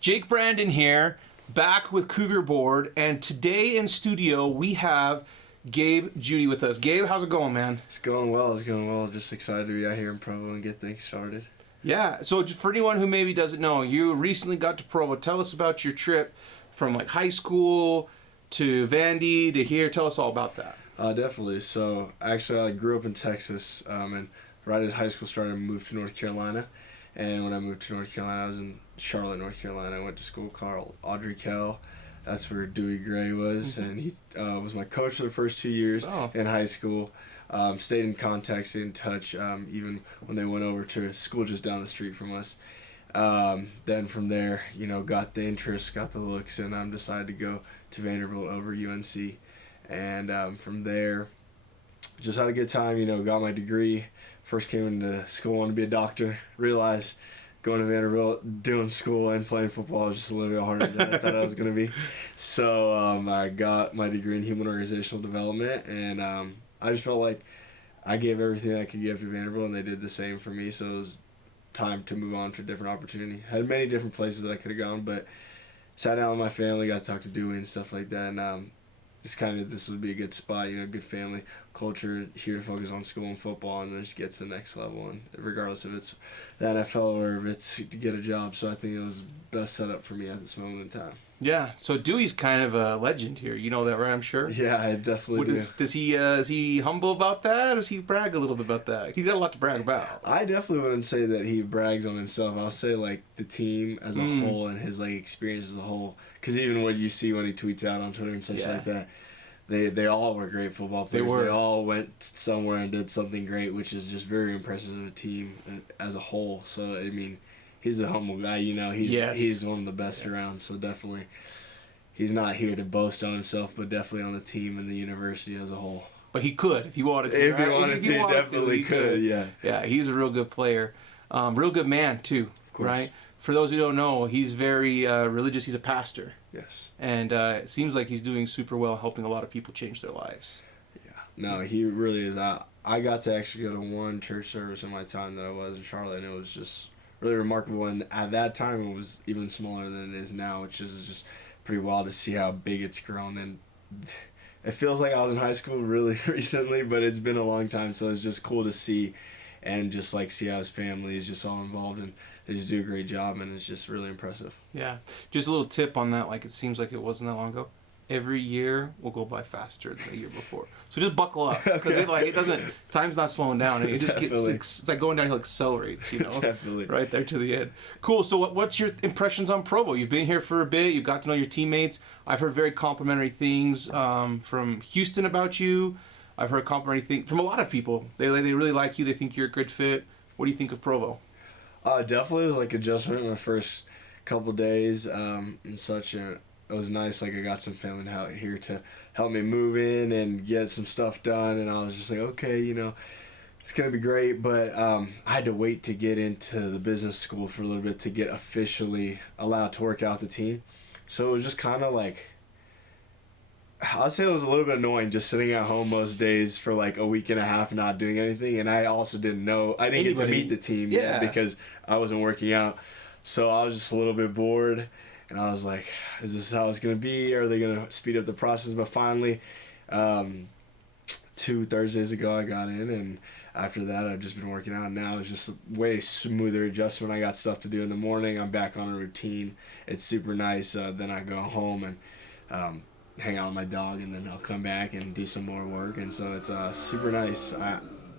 Jake Brandon here, back with CougarBoard, and today in studio we have Gabe Jeudy with us. Gabe, how's it going, man? It's going well. Just excited to be out here in Provo and get things started. Yeah, so just for anyone who maybe doesn't know, you recently got to Provo. Tell us about your trip from like high school to Vandy to here. Tell us all about that. Definitely. So actually I grew up in Texas, and right as high school started I moved to North Carolina. And when I moved to North Carolina, I was in Charlotte, North Carolina. I went to school called Audrey Kell. That's where Dewey Gray was, and he was my coach for the first 2 years in high school. Stayed in contact, stayed in touch, even when they went over to school just down the street from us. Then from there, got the interest, got the looks, and decided to go to Vanderbilt over UNC. And from there, just had a good time, got my degree. First came into school, wanted to be a doctor, realized going to Vanderbilt, doing school and playing football was just a little bit harder than I thought I was going to be. So I got my degree in human organizational development, and I just felt like I gave everything I could give to Vanderbilt, and they did the same for me, so it was time to move on to a different opportunity. Had many different places that I could have gone, but sat down with my family, got to talk to Dewey and stuff like that, and this would be a good spot, good family culture, here to focus on school and football and then just get to the next level, and regardless if it's the NFL or if it's to get a job. So I think it was the best setup for me at this moment in time. Yeah, so Dewey's kind of a legend here. You know that, right? I'm sure. Yeah, I definitely do. Is he humble about that, or does he brag a little bit about that? He's got a lot to brag about. I definitely wouldn't say that he brags on himself. I'll say like the team as a whole and his like experience as a whole. Because even what you see when he tweets out on Twitter and such like that, they all were great football players. They all went somewhere and did something great, which is just very impressive of a team as a whole. So I mean, he's a humble guy. He's one of the best around. So definitely, he's not here to boast on himself, but definitely on the team and the university as a whole. But he could if he wanted to. If he wanted to, he definitely could. Yeah. Yeah, he's a real good player, real good man too. Of course. Right. For those who don't know, he's very religious. He's a pastor. Yes. And it seems like he's doing super well, helping a lot of people change their lives. Yeah. No, he really is. I got to actually go to one church service in my time that I was in Charlotte, and it was just really remarkable. And at that time, it was even smaller than it is now, which is just pretty wild to see how big it's grown. And it feels like I was in high school really recently, but it's been a long time, so it's just cool to see. And just like see how his family is just all involved, and they just do a great job, and it's just really impressive. Yeah, just a little tip on that. Like, it seems like it wasn't that long ago. Every year will go by faster than the year before. So just buckle up, because it doesn't. Time's not slowing down. It just gets it's like going down. It accelerates. Definitely. Right there to the end. Cool. So what's your impressions on Provo? You've been here for a bit. You got to know your teammates. I've heard very complimentary things from Houston about you. I've heard complimentary things from a lot of people. They really like you. They think you're a good fit. What do you think of Provo? Definitely was like adjustment in the first couple days and such. It was nice. Like I got some family out here to help me move in and get some stuff done. And I was just like, okay, it's gonna be great. But I had to wait to get into the business school for a little bit to get officially allowed to work out the team. So it was just kind of like, I'd say it was a little bit annoying just sitting at home most days for like a week and a half not doing anything, and I also didn't get to meet the team yet because I wasn't working out, so I was just a little bit bored, and I was like, is this how it's going to be? Are they going to speed up the process? But finally, 2 Thursdays ago I got in, and after that I've just been working out. Now it's just a way smoother adjustment. I got stuff to do in the morning. I'm back on a routine. It's super nice. Then I go home and hang out with my dog, and then I'll come back and do some more work, and so it's super nice.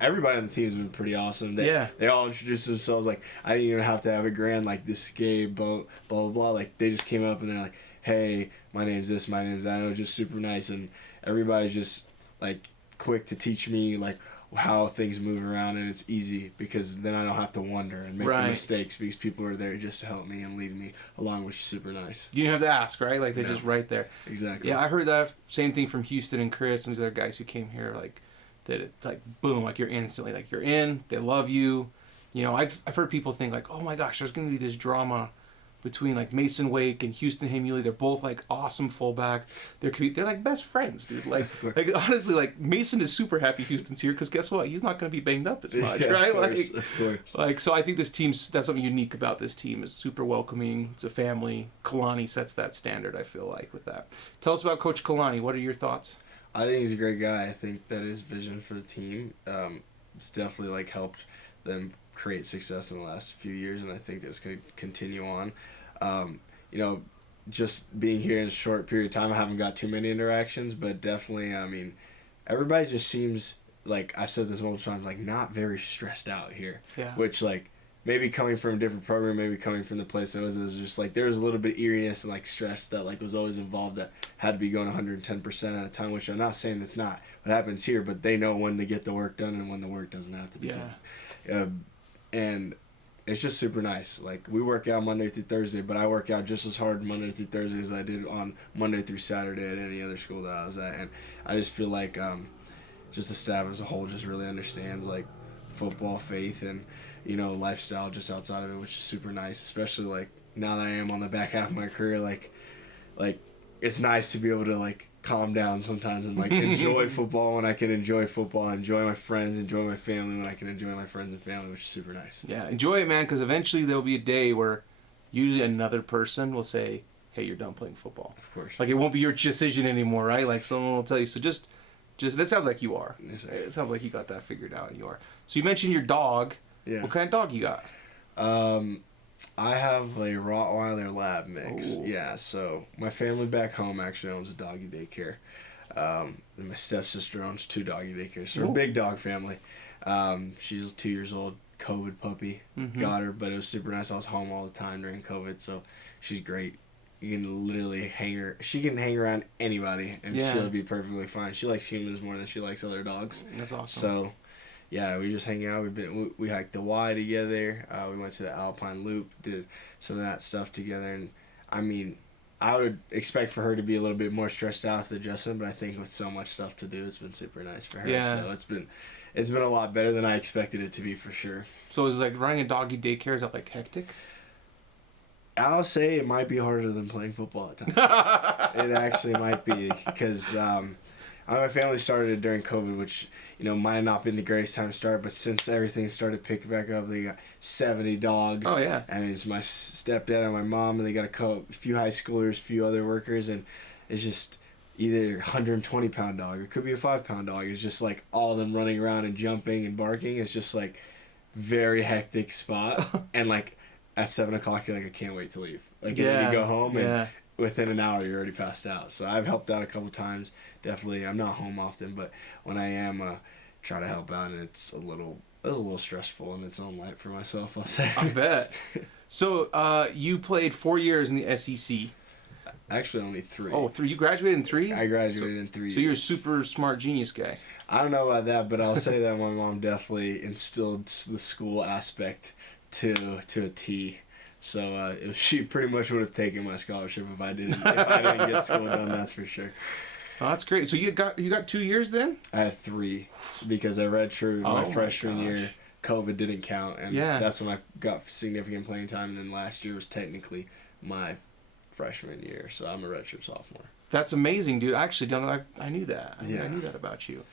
Everybody on the team has been pretty awesome. They all introduced themselves. Like, I didn't even have to have a grand like this is Gabe, blah blah blah. Like, they just came up and they're like, hey, my name's this, my name's that. And it was just super nice, and everybody's just like quick to teach me like how things move around, and it's easy because then I don't have to wonder and make the mistakes because people are there just to help me and lead me along, which is super nice. You don't have to ask, right? Like, they're just right there. Exactly. Yeah, I heard that same thing from Houston and Chris and the other guys who came here, like, that it's like, boom, like you're instantly, like you're in, they love you. I've heard people think like, oh my gosh, there's going to be this drama between like Mason Wake and Houston Hamuli. They're both like awesome fullback. They're like best friends, dude. Like honestly, like Mason is super happy Houston's here because guess what? He's not going to be banged up as much, right? Of course. Like so I think this team's that's something unique about this team is super welcoming. It's a family. Kalani sets that standard. I feel like with that. Tell us about Coach Kalani. What are your thoughts? I think he's a great guy. I think that his vision for the team, it's definitely like helped them create success in the last few years, and I think that's going to continue on. Just being here in a short period of time, I haven't got too many interactions, but definitely, I mean, everybody just seems like, I've said this multiple times, like not very stressed out here. Yeah. Which like maybe coming from a different program, maybe coming from the place I was, it was just like there was a little bit of eeriness and like stress that like was always involved that had to be going 110% at a time, which I'm not saying that's not what happens here, but they know when to get the work done and when the work doesn't have to be done. And it's just super nice. Like we work out Monday through Thursday, but I work out just as hard Monday through Thursday as I did on Monday through Saturday at any other school that I was at. And I just feel like just the staff as a whole just really understands like football, faith, and lifestyle just outside of it, which is super nice, especially like now that I am on the back half of my career, like it's nice to be able to like calm down sometimes and like enjoy football when I can enjoy football, enjoy my friends, enjoy my family when I can enjoy my friends and family, which is super nice. Yeah, enjoy it, man, because eventually there'll be a day where usually another person will say, hey, you're done playing football. Of course. Like it won't be your decision anymore, right? Like someone will tell you. So just that sounds like you are. Yes, sir. It sounds like you got that figured out. You are. So you mentioned your dog. Yeah. What kind of dog you got? I have a Rottweiler Lab mix. Ooh. Yeah, so my family back home actually owns a doggy daycare. And my stepsister owns 2 doggy daycares. So we're a big dog family. She's 2 years old, COVID puppy. Mm-hmm. Got her, but it was super nice. I was home all the time during COVID, so she's great. You can literally hang her. She can hang around anybody, and she'll be perfectly fine. She likes humans more than she likes other dogs. That's awesome. So, yeah, we just hang out. We hiked the Y together. We went to the Alpine Loop, did some of that stuff together, and I mean, I would expect for her to be a little bit more stressed out after Justin, but I think with so much stuff to do, it's been super nice for her. Yeah. So it's been a lot better than I expected it to be for sure. So is like running a doggy daycare, is that like hectic? I'll say it might be harder than playing football at times. It actually might be because my family started during COVID, which might have not been the greatest time to start, but since everything started picking back up, they got 70 dogs. Oh yeah. And it's my stepdad and my mom, and they got a few high schoolers, a few other workers, and it's just either 120-pound dog, it could be a 5-pound dog. It's just like all of them running around and jumping and barking. It's just like very hectic spot, and like at 7 o'clock you're like, I can't wait to leave. Like you go home and within an hour you're already passed out. So I've helped out a couple times. Definitely, I'm not home often, but when I am, try to help out, and it's a little stressful in its own light for myself, I'll say. I bet. So you played 4 years in the SEC. Actually, only 3. Oh, 3. You graduated in 3? I graduated in 3 years. So you're a super smart genius guy. I don't know about that, but I'll say that my mom definitely instilled the school aspect to a T. So she pretty much would have taken my scholarship if I didn't get school done. That's for sure. Oh, that's great. So you got 2 years then? I had 3 because I redshirted my freshman year. COVID didn't count, and that's when I got significant playing time. And then last year was technically my freshman year, so I'm a redshirt sophomore. That's amazing, dude. Actually, I knew that. I knew that about you.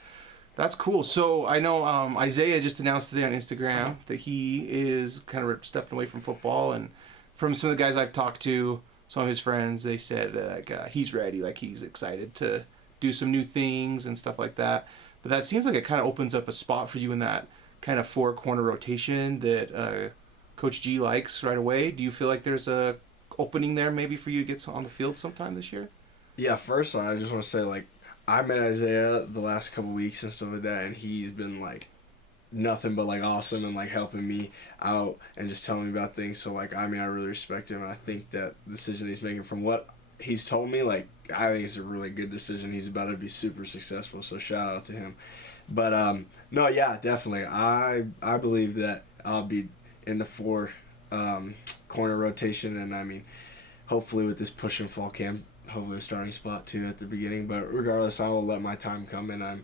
That's cool. So I know Isaiah just announced today on Instagram that he is kind of stepping away from football, and from some of the guys I've talked to, some of his friends, they said he's ready, like he's excited to do some new things and stuff like that. But that seems like it kind of opens up a spot for you in that kind of 4-corner rotation that Coach G likes right away. Do you feel like there's a opening there maybe for you to get on the field sometime this year? Yeah, first I just want to say, like, I met Isaiah the last couple weeks and stuff like that, and he's been like nothing but like awesome and like helping me out and just telling me about things. So like, I mean, I really respect him, and I think that the decision he's making, from what he's told me, like, I think it's a really good decision. He's about to be super successful, so shout out to him. But no, yeah, definitely. I believe that I'll be in the 4 corner rotation, and I mean, hopefully with this push and fall camp hopefully a starting spot too at the beginning. But regardless, I will let my time come, and I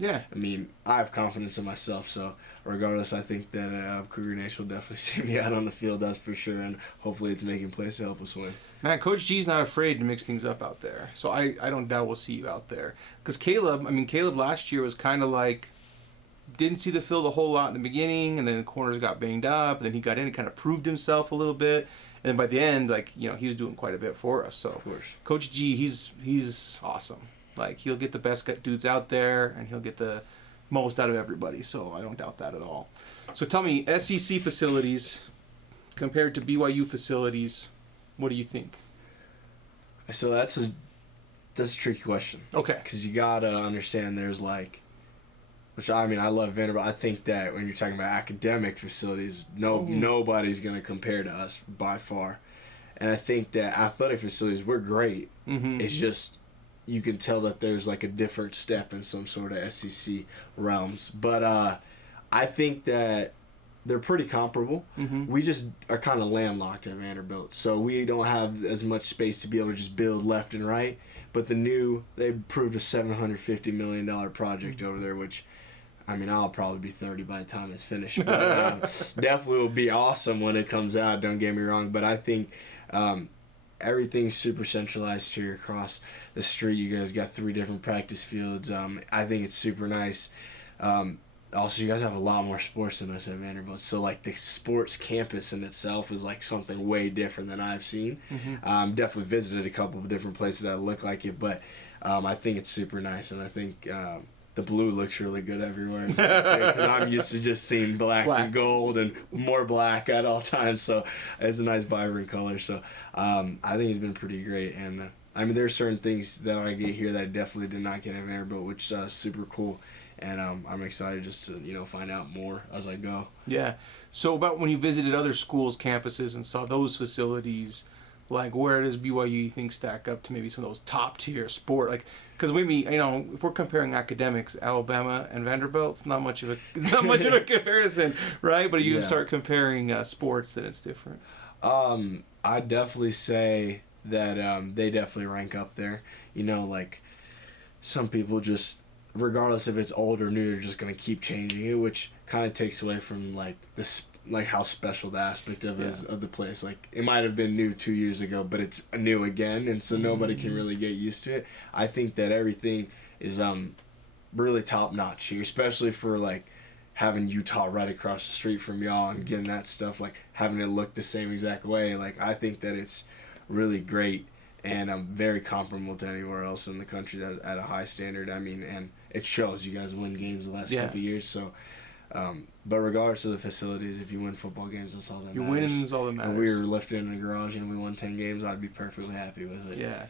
have confidence in myself. So regardless, I think that Cougar Nation will definitely see me out on the field. That's for sure, and hopefully it's making plays to help us win. Man, Coach G's not afraid to mix things up out there. So I don't doubt we'll see you out there. Because Caleb last year was kind of like, didn't see the field a whole lot in the beginning, and then the corners got banged up, and then he got in and kind of proved himself a little bit. And then by the end, he was doing quite a bit for us. So of course. Coach G, he's awesome. Like, he'll get the best dudes out there, and he'll get the most out of everybody. So I don't doubt that at all. So tell me, SEC facilities compared to BYU facilities, what do you think? So that's a tricky question. Okay. Because you gotta understand, there's I love Vanderbilt. I think that when you're talking about academic facilities, nobody's going to compare to us by far. And I think that athletic facilities, we're great. Mm-hmm. It's just, you can tell that there's a different step in some sort of SEC realms. But I think that they're pretty comparable. Mm-hmm. We just are kind of landlocked at Vanderbilt. So we don't have as much space to be able to just build left and right. But they approved a $750 million project over there, which, I'll probably be 30 by the time it's finished. But definitely will be awesome when it comes out, don't get me wrong. But I think everything's super centralized here across the street. You guys got 3 different practice fields. I think it's super nice. Also, you guys have a lot more sports than us at Vanderbilt. So, the sports campus in itself is, something way different than I've seen. Mm-hmm. Definitely visited a couple of different places that look like it, but I think it's super nice, and I think the blue looks really good everywhere as well, too, because I'm used to just seeing black and gold and more black at all times. So, it's a nice, vibrant color. So, I think it's been pretty great, and there's certain things that I get here that I definitely did not get at Vanderbilt, which is super cool. And I'm excited just to find out more as I go. Yeah. So about when you visited other schools' campuses and saw those facilities, where does BYU you think stack up to maybe some of those top tier sport? Because maybe if we're comparing academics, Alabama and Vanderbilt, it's not much of a comparison, right? But if you start comparing sports, then it's different. I definitely say that they definitely rank up there. Some people just, regardless if it's old or new, they're just going to keep changing it, which kind of takes away from this, how special the aspect of is of the place. It might have been new 2 years ago, but it's new again, and so nobody can really get used to it. I think that everything is really top notch here, especially for having Utah right across the street from y'all and getting that stuff, having it look the same exact way. I think that it's really great, and very comparable to anywhere else in the country that at a high standard. And it shows. You guys win games the last couple of years. So, but regardless of the facilities, if you win football games, that's all that matters. You're winning is all that matters. If we were lifted in the garage and we won 10 games, I'd be perfectly happy with it. Yeah.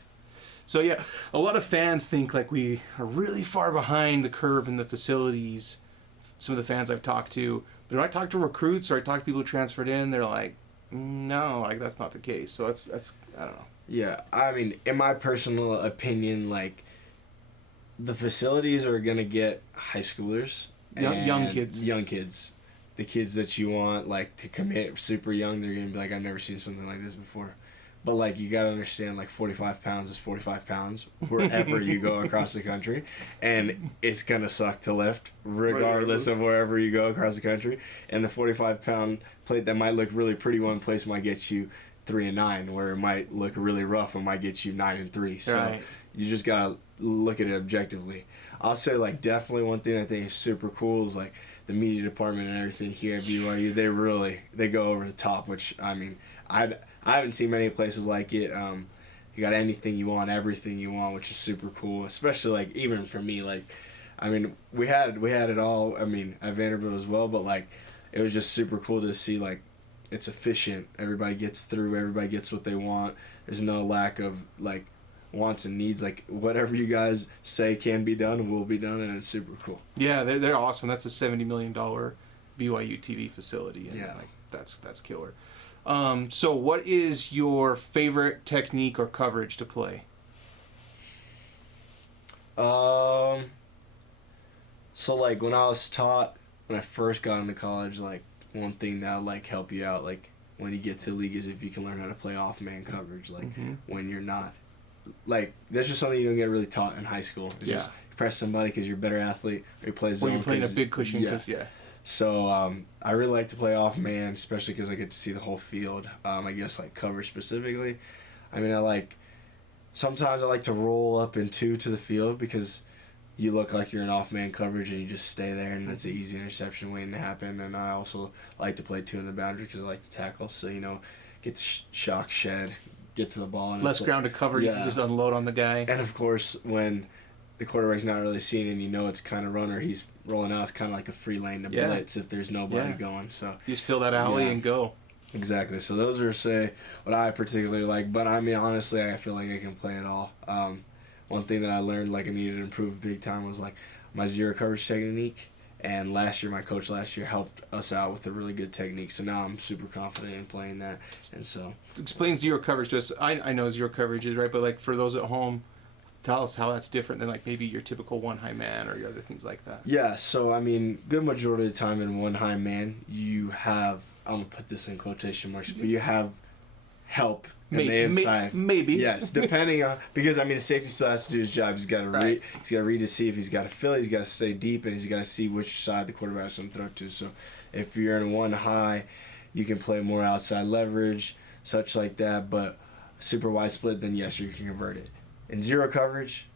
So, a lot of fans think we are really far behind the curve in the facilities. Some of the fans I've talked to. But when I talk to recruits or I talk to people who transferred in, they're like, no, that's not the case. So, that's I don't know. Yeah. In my personal opinion, the facilities are going to get high schoolers. Young kids. Young kids. The kids that you want, to commit super young, they're going to be like, I've never seen something like this before. But, you got to understand, 45 pounds is 45 pounds wherever you go across the country. And it's going to suck to lift regardless of wherever you go across the country. And the 45-pound plate that might look really pretty one place might get you 3-9, where it might look really rough and might get you 9-3. So you just got to look at it objectively. I'll say, definitely one thing I think is super cool is, the media department and everything here at BYU. They go over the top, which, I haven't seen many places like it. You got anything you want, everything you want, which is super cool, especially, even for me, we had it all, at Vanderbilt as well, but, it was just super cool to see, it's efficient. Everybody gets through. Everybody gets what they want. There's no lack of, wants and needs. Whatever you guys say can be done will be done, and it's super cool. Yeah, they're awesome. That's a $70 million BYU TV facility, and that's killer. So what is your favorite technique or coverage to play? So when I was taught, when I first got into college, one thing that would help you out when you get to league is if you can learn how to play off man coverage, when you're not like that's just something you don't get really taught in high school. It's just you press somebody because you're a better athlete, or you play zone. Well, you're playing a big cushion because So I really like to play off man, especially because I get to see the whole field. I guess like cover specifically. I mean, sometimes I like to roll up in two to the field because you look like you're in off man coverage and you just stay there and it's an easy interception waiting to happen. And I also like to play two in the boundary because I like to tackle. So get shock shed, get to the ball. And less ground to cover. You can just unload on the guy. And of course, when the quarterback's not really seeing it and it's kind of runner, he's rolling out. It's kind of like a free lane to blitz if there's nobody going. So you just fill that alley and go. Exactly. So those are, what I particularly like. But, I mean, honestly, I feel like I can play it all. One thing that I learned, I needed to improve big time was, my zero coverage technique. And my coach last year helped us out with a really good technique. So now I'm super confident in playing that. And so explain zero coverage to us. I know zero coverage is right, but, for those at home, tell us how that's different than maybe your typical one high man or your other things like that. Yeah, so I mean, good majority of the time in one high man, you have, I'm gonna put this in quotation marks, but you have help in the inside. Maybe. Yes, depending on, because I mean, the safety still has to do his job. He's got to read. He's got to read to see if he's got to fill. He's got to stay deep, and he's got to see which side the quarterback's going to throw to. So, if you're in one high, you can play more outside leverage, such like that. But super wide split, then yes, you can convert it. In zero coverage,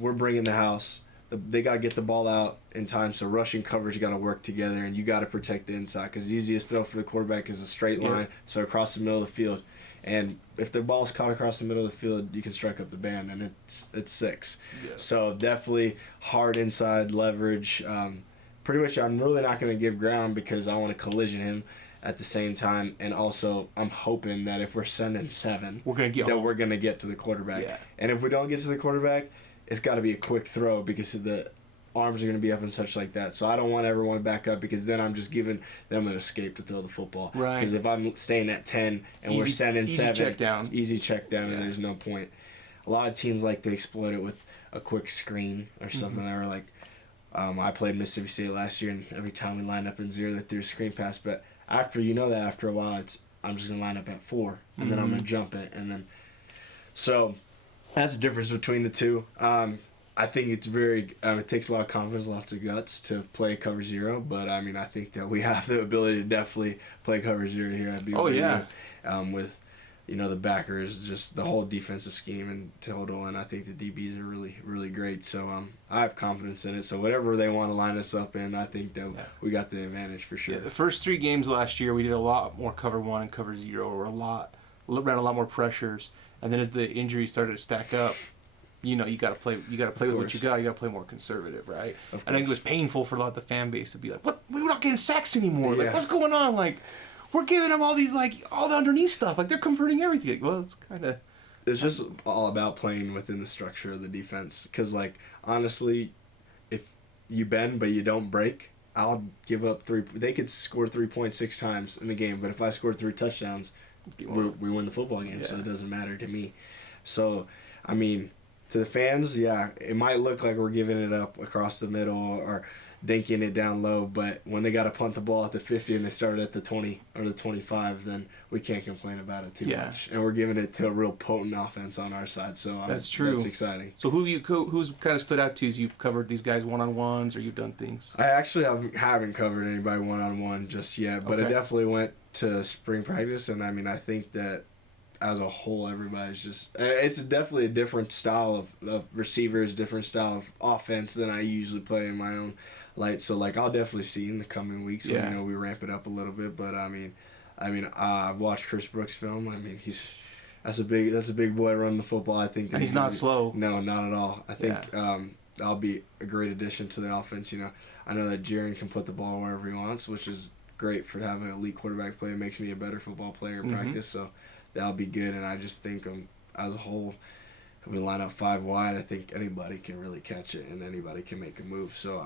we're bringing the house. They got to get the ball out in time, so rushing coverage got to work together, and you got to protect the inside because the easiest throw for the quarterback is a straight line, so across the middle of the field. And if the ball's caught across the middle of the field, you can strike up the band, and it's 6. Yeah. So definitely hard inside leverage. Pretty much, I'm really not going to give ground because I want to collision him at the same time, and also I'm hoping that if we're sending 7, we're going to get to the quarterback. Yeah. And if we don't get to the quarterback, it's got to be a quick throw because the arms are going to be up and such like that. So I don't want everyone to back up because then I'm just giving them an escape to throw the football. Right. Because if I'm staying at 10 and we're sending 7, easy check down, and there's no point. A lot of teams like to exploit it with a quick screen or something. Or I played Mississippi State last year, and every time we lined up in 0, they threw a screen pass. But after after a while, I'm just going to line up at 4, and then I'm going to jump it. And then, so that's the difference between the two. I think it's it takes a lot of confidence, lots of guts to play cover 0, but I mean, I think that we have the ability to definitely play cover 0 here at BYU. Oh, yeah. With, the backers, just the whole defensive scheme in total, and I think the DBs are really, really great. So I have confidence in it. So whatever they want to line us up in, I think that we got the advantage for sure. Yeah, the first 3 games last year, we did a lot more cover 1 and cover 0, or ran a lot more pressures, and then as the injuries started to stack up, you got to play with what you got. You got to play more conservative, right? And I think it was painful for a lot of the fan base to be like, "What? We're not getting sacks anymore. Like, what's going on? Like, we're giving them all these all the underneath stuff. Like, they're converting everything." Well, it's kind of. It's just all about playing within the structure of the defense. Because, honestly, if you bend but you don't break, I'll give up 3. They could score 3 points 6 times in the game, but if I score 3 touchdowns, we win the football game. So it doesn't matter to me. So, I mean, to the fans, it might look like we're giving it up across the middle or dinking it down low, but when they got to punt the ball at the 50 and they start at the 20 or the 25, then we can't complain about it too much. And we're giving it to a real potent offense on our side, so that's true. That's exciting. So who's kind of stood out to you as you've covered these guys one-on-ones or you've done things? I actually haven't covered anybody one-on-one just yet, but I definitely went to spring practice, and I mean, I think that as a whole, everybody's just... It's definitely a different style of receivers, different style of offense than I usually play in my own light. So, I'll definitely see in the coming weeks when, we ramp it up a little bit. But, I mean, I've watched Chris Brooks' film. I mean, that's a big boy running the football. I think... And he's not slow. No, not at all. I think I'll be a great addition to the offense. I know that Jaren can put the ball wherever he wants, which is great for having an elite quarterback play. It makes me a better football player in practice, so... That'll be good, and I just think as a whole, if we line up 5 wide, I think anybody can really catch it and anybody can make a move. So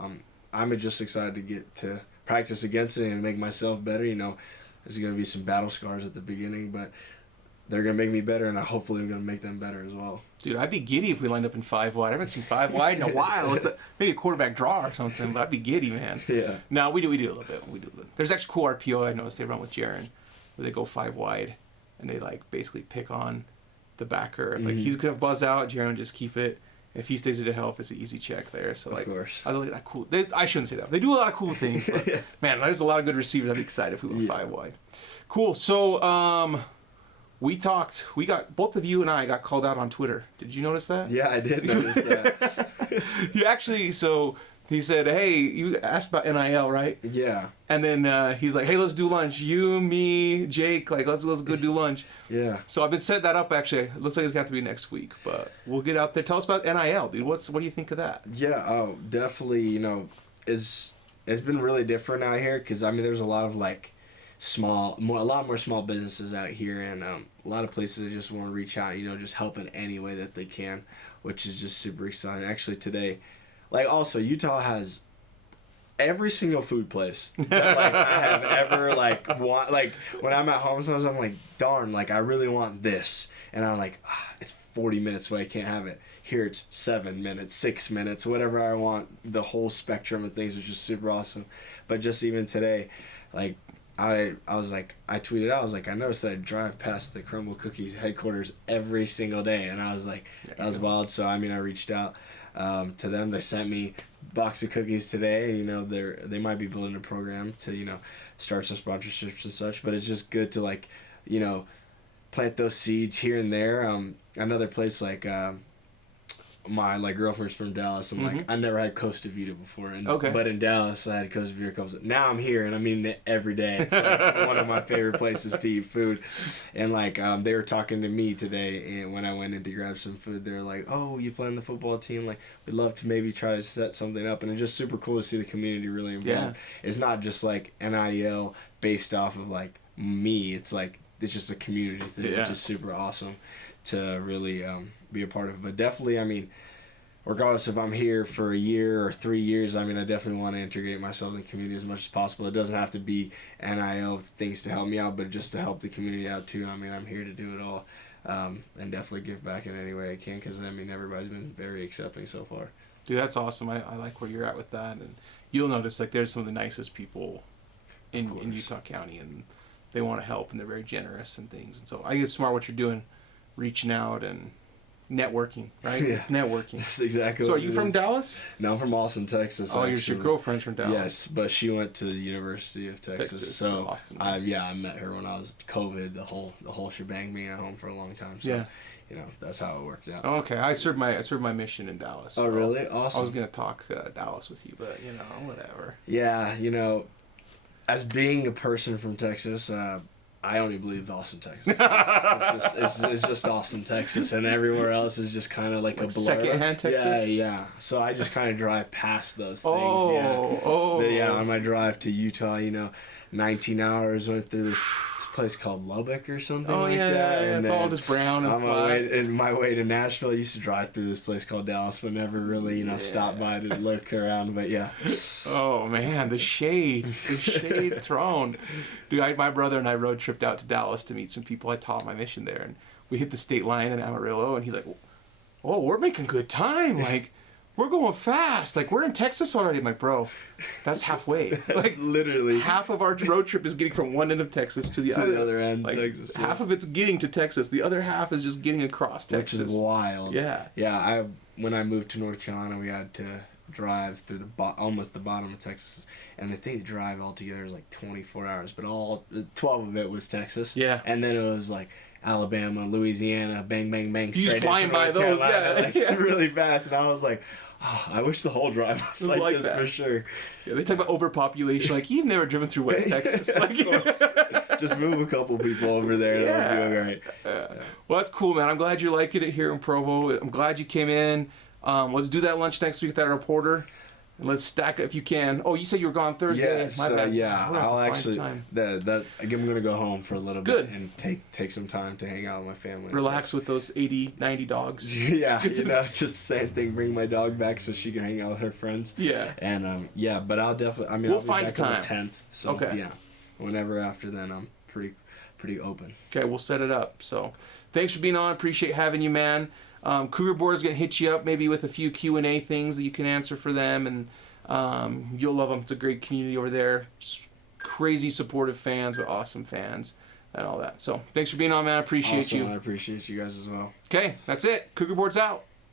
I'm just excited to get to practice against it and make myself better. There's going to be some battle scars at the beginning, but they're going to make me better, and hopefully I'm going to make them better as well. Dude, I'd be giddy if we lined up in 5 wide. I haven't seen 5 wide in a while. It's maybe a quarterback draw or something, but I'd be giddy, man. Yeah. No, we do a little bit. There's actually cool RPO I noticed they run with Jaren, where they go 5 wide. And they basically pick on the backer. If, like he's gonna buzz out, Jaron just keep it. If he stays at health, it's an easy check there. So like, of course. I look at that cool. I shouldn't say that. They do a lot of cool things. But, man, there's a lot of good receivers. I'd be excited if we went 5 wide. Cool. So we talked. We got both of you and I got called out on Twitter. Did you notice that? Yeah, I did notice that. You actually. So he said, "Hey, you asked about NIL, right?" Yeah. And then he's like, "Hey, let's do lunch. You, me, Jake. Like, let's go do lunch." Yeah. So I've been setting that up. Actually, it looks like it's got to be next week, but we'll get out there. Tell us about NIL, dude. What do you think of that? Yeah. Oh, definitely. You know, it's been really different out here because I mean, there's a lot of like a lot more small businesses out here, and a lot of places that just want to reach out. You know, just help in any way that they can, which is just super exciting. Actually, today, like also Utah has every single food place that like I have ever like want. Like when I'm at home, sometimes I'm like, darn, like I really want this, and I'm like, it's 40 minutes away, I can't have it. Here it's 7 minutes, 6 minutes, whatever I want. The whole spectrum of things, which is super awesome. But just even today, like I was like, I tweeted out, I was like, I noticed that I drive past the Crumble Cookies headquarters every single day, and I was like, that was wild. So I mean, I reached out to them. They sent me box of cookies today, and you know they might be building a program to, you know, start some sponsorships and such, but it's just good to like, you know, plant those seeds here and there. Another place like my like girlfriend's from Dallas, and like I never had Costa Vida before, and but in Dallas I had Costa Vida. Now I'm here and I'm eating it every day. It's like one of my favorite places to eat food, and like they were talking to me today, and when I went in to grab some food, they were like, "Oh, you play on the football team? Like we'd love to maybe try to set something up," and it's just super cool to see the community really involved. It's not just like NIL based off of like me. It's like it's just a community thing, which is super awesome to really be a part of. But definitely, I mean, regardless if I'm here for a year or 3 years, I mean, I definitely want to integrate myself in the community as much as possible. It doesn't have to be NIL things to help me out, but just to help the community out too. I mean, I'm here to do it all, and definitely give back in any way I can, because I mean, everybody's been very accepting so far. Dude, that's awesome. I like where you're at with that, and you'll notice like there's some of the nicest people in Utah County, and they want to help, and they're very generous and things. And so I think it's smart what you're doing, reaching out and networking, right? Yeah. It's networking. That's exactly so what are you from is. Dallas? No, I'm from Austin, Texas. Oh, your girlfriend's from Dallas. Yes, but she went to the University of Texas. So Austin. I met her when I was COVID, the whole shebang, being at home for a long time. So you know, that's how it worked out. Oh, okay. I served my mission in Dallas. So really? Awesome. I was gonna talk Dallas with you, but you know, whatever. Yeah, you know, as being a person from Texas, I only believe Austin, Texas. It's just Austin, Texas, and everywhere else is just kind of like a blur. Secondhand Texas? Yeah. So I just kind of drive past those things. On my drive to Utah, you know, 19 hours, went through this place called Lubbock or something that. And it's all just brown and flat. My way to Nashville, I used to drive through this place called Dallas, but never really, you know, stopped by to look around, but yeah. Oh, man, the shade thrown. Dude, my brother and I road tripped out to Dallas to meet some people. I taught my mission there, and we hit the state line in Amarillo, and he's like, "Oh, we're making good time. Like, we're going fast. Like, we're in Texas already." I'm like, "Bro, that's halfway. Like, literally half of our road trip is getting from one end of Texas to the other end. Like, Texas. Yeah. Half of it's getting to Texas. The other half is just getting across Texas, which is wild. Yeah. Yeah. When I moved to North Carolina, we had to drive through almost the bottom of Texas, and I think the drive altogether is like 24 hours, but 12 of it was Texas. Yeah. And then it was like Alabama, Louisiana, bang, bang, bang. You just flying by those, really fast, and I was like, oh, I wish the whole drive was like this for sure. Yeah, they talk about overpopulation. Like, you've never driven through West Texas. Like, just move a couple people over there, and it'll be all right. Well, that's cool, man. I'm glad you're liking it here in Provo. I'm glad you came in. Let's do that lunch next week with that reporter. And let's stack it if you can. Oh, you said you were gone Thursday. I'll actually. I'm gonna go home for a little bit and take some time to hang out with my family. Relax with those 80, 90 dogs. Yeah, you know, just the same thing. Bring my dog back so she can hang out with her friends. Yeah. And but I'll definitely. I mean, we'll I'll be find back time. on the 10th. So whenever after then, I'm pretty open. Okay, we'll set it up. So, thanks for being on. Appreciate having you, man. CougarBoard is going to hit you up maybe with a few Q&A things that you can answer for them, and you'll love them. It's a great community over there. Crazy supportive fans, but awesome fans. and all that. So thanks for being on, man. I appreciate Awesome. you. I appreciate you guys as well. Okay, that's it. Cougar Board's out.